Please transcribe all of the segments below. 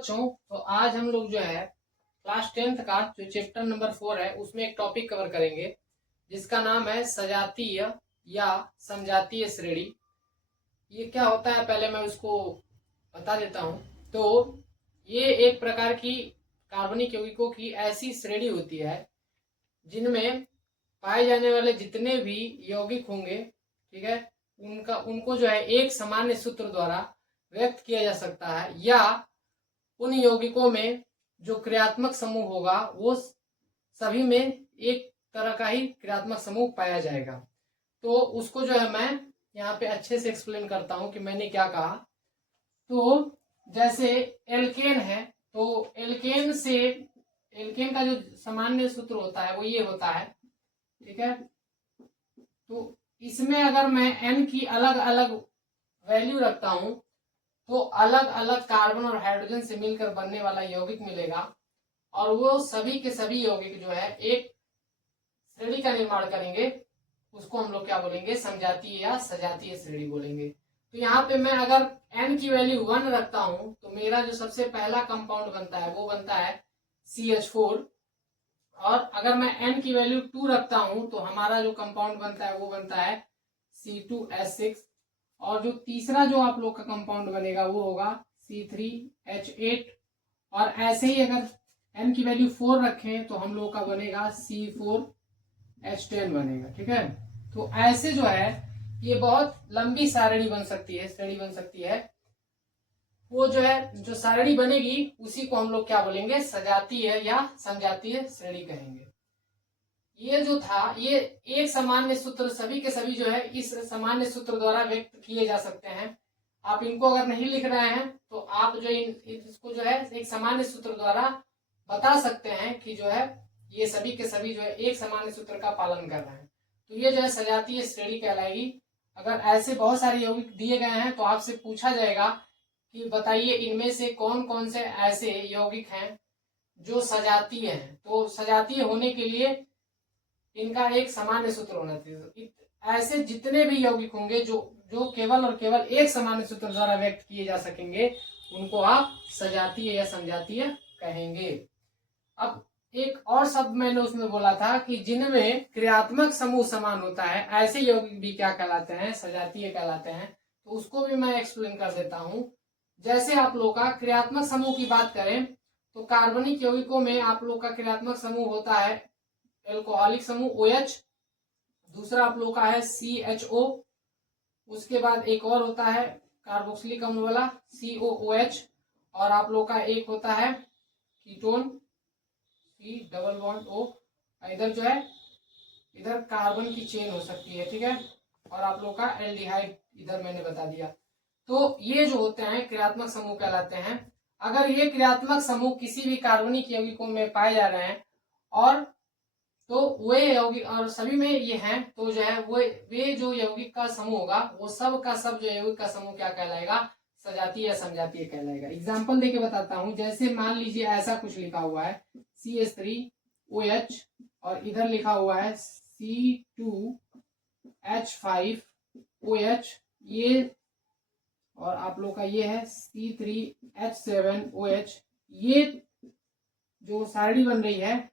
बच्चों, तो आज हम लोग जो है क्लास 10th का जो चैप्टर नंबर 4 है उसमें एक टॉपिक कवर करेंगे जिसका नाम है सजातीय या समजातीय श्रेणी। ये क्या होता है पहले मैं उसको बता देता हूँ। तो ये एक प्रकार की कार्बनिक यौगिकों की ऐसी श्रेणी होती है जिनमें पाए जाने वाले जितने भी यौगिक होंगे, ठीक है, उनको जो है एक सामान्य सूत्र द्वारा व्यक्त किया जा सकता है, या उन यौगिकों में जो क्रियात्मक समूह होगा वो सभी में एक तरह का ही क्रियात्मक समूह पाया जाएगा। तो उसको जो है मैं यहाँ पे अच्छे से एक्सप्लेन करता हूँ कि मैंने क्या कहा। तो जैसे एल्केन है, तो एल्केन का जो सामान्य सूत्र होता है वो ये होता है, ठीक है। तो इसमें अगर मैं n की अलग अलग वैल्यू रखता हूं तो अलग अलग कार्बन और हाइड्रोजन से मिलकर बनने वाला यौगिक मिलेगा, और वो सभी के सभी यौगिक जो है एक श्रेणी का निर्माण करेंगे। उसको हम लोग क्या बोलेंगे, समजातीय या सजातीय श्रेणी बोलेंगे। तो यहाँ पे मैं अगर n की वैल्यू 1 रखता हूं तो मेरा जो सबसे पहला कंपाउंड बनता है वो बनता है CH4, और अगर मैं n की वैल्यू 2 रखता हूं तो हमारा जो कंपाउंड बनता है वो बनता है C2H6, और जो तीसरा जो आप लोग का कंपाउंड बनेगा वो होगा C3H8, और ऐसे ही अगर n की वैल्यू 4 रखें तो हम लोग का बनेगा C4H10 बनेगा, ठीक है। तो ऐसे जो है ये बहुत लंबी सारणी बन सकती है, श्रेणी बन सकती है। वो जो है जो सारणी बनेगी उसी को हम लोग क्या बोलेंगे, सजातीय या समजातीय श्रेणी कहेंगे। ये जो था ये एक सामान्य सूत्र सभी के सभी जो है इस सामान्य सूत्र द्वारा व्यक्त किए जा सकते हैं। आप इनको अगर नहीं लिख रहे हैं तो आप जो इसको जो है एक सामान्य सूत्र द्वारा बता सकते हैं कि जो है ये सभी के सभी जो है एक सामान्य सूत्र का पालन कर रहे हैं। तो ये जो है सजातीय श्रेणी कहलाएगी। अगर ऐसे बहुत सारे यौगिक दिए गए हैं तो आपसे पूछा जाएगा कि बताइए इनमें से कौन कौन से ऐसे यौगिक हैं जो सजातीय हैं। तो सजातीय होने के लिए इनका एक सामान्य सूत्र होना चाहिए। ऐसे जितने भी यौगिक होंगे जो जो केवल और केवल एक सामान्य सूत्र द्वारा व्यक्त किए जा सकेंगे उनको आप सजातीय या समजातीय कहेंगे। अब एक और शब्द मैंने उसमें बोला था कि जिनमें क्रियात्मक समूह समान होता है ऐसे यौगिक भी क्या कहलाते हैं, सजातीय कहलाते हैं। तो उसको भी मैं एक्सप्लेन कर देता हूं। जैसे आप लोग का क्रियात्मक समूह की बात करें तो कार्बनिक यौगिकों में आप लोग का क्रियात्मक समूह होता है एल्कोहलिक समूह OH, दूसरा आप लोग का है CHO, उसके बाद एक और होता है कार्बोक्सिलिक अम्ल वाला COOH, और आप लोग का एक होता है कीटोन C+O। इधर जो है इधर कार्बन की चेन हो सकती है, ठीक है, और आप लोग का एल्डिहाइड इधर मैंने बता दिया। तो ये जो होते हैं क्रियात्मक समूह कहलाते हैं। अगर ये क्रियात्मक समूह किसी भी कार्बनिक यौगिकों में पाए जा रहे हैं और तो वे यौगिक और सभी में ये हैं तो जो है वे जो यौगिक का समूह होगा वो सब का सब जो यौगिक का समूह क्या कहलाएगा, सजातीय या समजातीय कहलाएगा। एग्जाम्पल देके बताता हूं। जैसे मान लीजिए ऐसा कुछ लिखा हुआ है CH3OH और इधर लिखा हुआ है C2H5OH, ये और आप लोग का ये है C3H7OH। ये जो सारणी बन रही है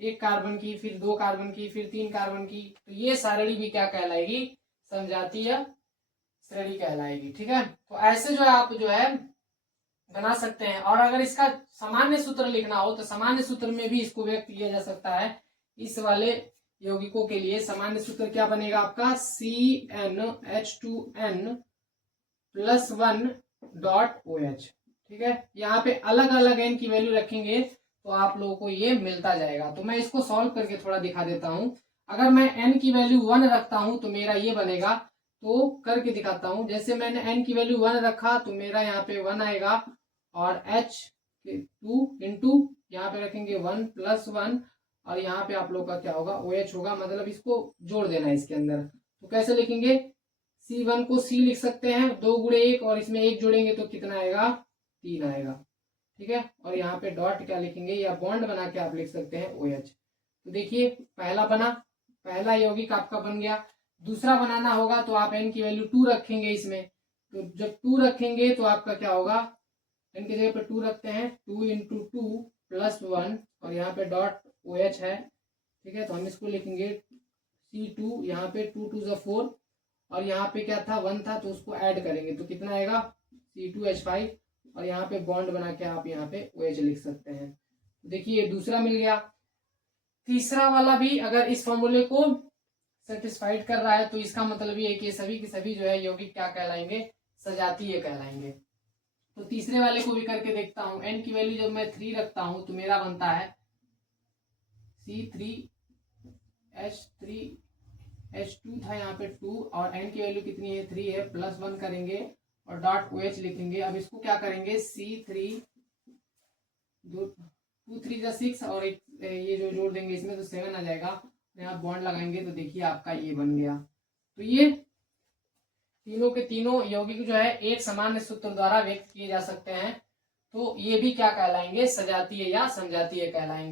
एक कार्बन की, फिर 2 कार्बन की, फिर 3 कार्बन की, तो ये सारणी भी क्या कहलाएगी, समजातीय श्रेणी कहलाएगी, ठीक है। तो ऐसे जो है आप जो है बना सकते हैं। और अगर इसका सामान्य सूत्र लिखना हो तो सामान्य सूत्र में भी इसको व्यक्त किया जा सकता है। इस वाले यौगिकों के लिए सामान्य सूत्र क्या बनेगा आपका, CnH2n+1.OH, ठीक है। यहाँ पे अलग अलग n की वैल्यू रखेंगे तो आप लोगों को ये मिलता जाएगा। तो मैं इसको सॉल्व करके थोड़ा दिखा देता हूं। अगर मैं n की वैल्यू 1 रखता हूं तो मेरा ये बनेगा, तो करके दिखाता हूं। जैसे मैंने n की वैल्यू 1 रखा तो मेरा यहाँ पे 1 आएगा, और H2 इंटू यहाँ पे रखेंगे 1+1, और यहाँ पे आप लोग का क्या होगा, OH होगा। मतलब इसको जोड़ देना है इसके अंदर। तो कैसे लिखेंगे, C1 को C लिख सकते हैं 2 गुणे 1, और इसमें 1 जोड़ेंगे तो कितना आएगा, 3 आएगा, ठीक है। और यहाँ पे डॉट क्या लिखेंगे या बॉन्ड बना के आप लिख सकते हैं OH। तो देखिए पहला बना, पहला यौगिक आपका बन गया। दूसरा बनाना होगा तो आप n की वैल्यू 2 रखेंगे इसमें। तो जब 2 रखेंगे तो आपका क्या होगा, एन की जगह पे 2 रखते हैं, 2 इंटू 2 प्लस 1 और यहाँ पे डॉट ओ एच है, ठीक है। तो हम इसको लिखेंगे C2, यहाँ पे 2 2 ज़ा 4 और यहाँ पे क्या था 1 था, तो उसको ऐड करेंगे तो कितना आएगा C2H5 और यहाँ पे बॉन्ड बना के आप यहाँ पे OH लिख सकते हैं। देखिए दूसरा मिल गया। तीसरा वाला भी अगर इस फॉर्मूले को सेटिस्फाइड कर रहा है तो इसका मतलब ये है कि सभी के सभी जो है यौगिक क्या कहलाएंगे, सजातीय कहलाएंगे। तो तीसरे वाले को भी करके देखता हूं। एन की वैल्यू जब मैं 3 रखता हूं तो मेरा बनता है C3H3H2 था यहाँ पे 2 और एन की वैल्यू कितनी है 3 है, प्लस 1 करेंगे और डॉट OH लिखेंगे। अब इसको क्या करेंगे C3 2 3 जा 6 और एक ये जो जोड़ देंगे इसमें तो 7 आ जाएगा, यहाँ बॉन्ड लगाएंगे तो देखिए आपका ये बन गया। तो ये तीनों के तीनों यौगिक जो है एक सामान्य सूत्र द्वारा व्यक्त किए जा सकते हैं। तो ये भी क्या कहलाएंगे, सजातीय या समजातीय कहलाएंगे।